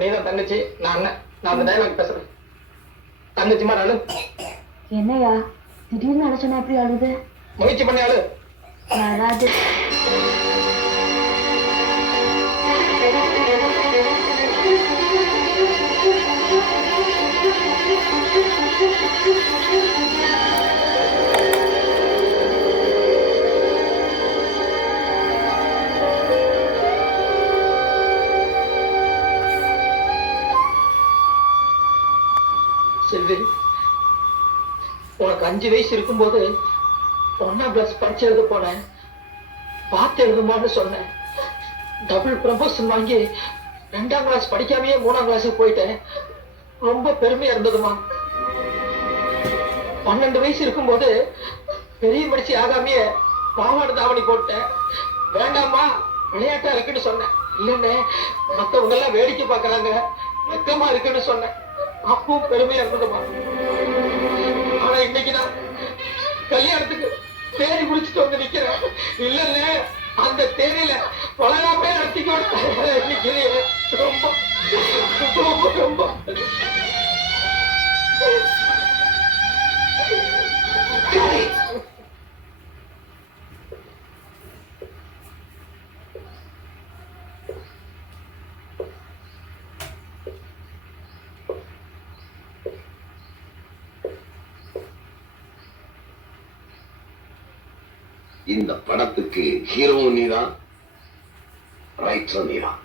இப்ப நீதான் தங்கச்சி, நான் அண்ணன். நான் அந்த டைலாக் பேசுறேன். தங்கச்சி மாதிரி அழு. என்னையா திடீர்னு அழைச்சோன்னா எப்படி அழுது? முயற்சி பண்ணி அழு. வராது. செல்வி, உனக்கு 5 வயசு இருக்கும்போது 1ஆம் கிளாஸ் பரிட்சை எழுத போனேன். பார்த்து எழுதுமான்னு சொன்னேன். டபுள் ப்ரமோஷன் வாங்கி 2ஆம் கிளாஸ் படிக்காமையே 3ஆம் கிளாஸுக்கு போயிட்டேன். ரொம்ப பெருமையா இருந்ததுமா. 12 வயசு இருக்கும்போது பெரிய மனுஷி ஆகாமையே பாவாடை தாவணி போட்டேன். வேண்டாமா, விளையாட்டா இருக்குன்னு சொன்னேன். இல்லன்னு மத்தவங்க எல்லாம் வேடிக்கை பார்க்கறாங்க, வெக்கமா இருக்குன்னு சொன்னேன். அப்பவும் பெருமையா இருந்ததுமா. ஆனா இன்னைக்கு நான் கல்யாணத்துக்கு தேடி முடிச்சுட்டு வந்து நிக்கிறேன். இல்லன்னு அந்த தேனியில வளராமே நடத்திக்க நிக்கிறேன். ரொம்ப ரொம்ப ரொம்ப இந்த படத்துக்கு ஹீரோ நீதான், ரைட்டர் நீதான்.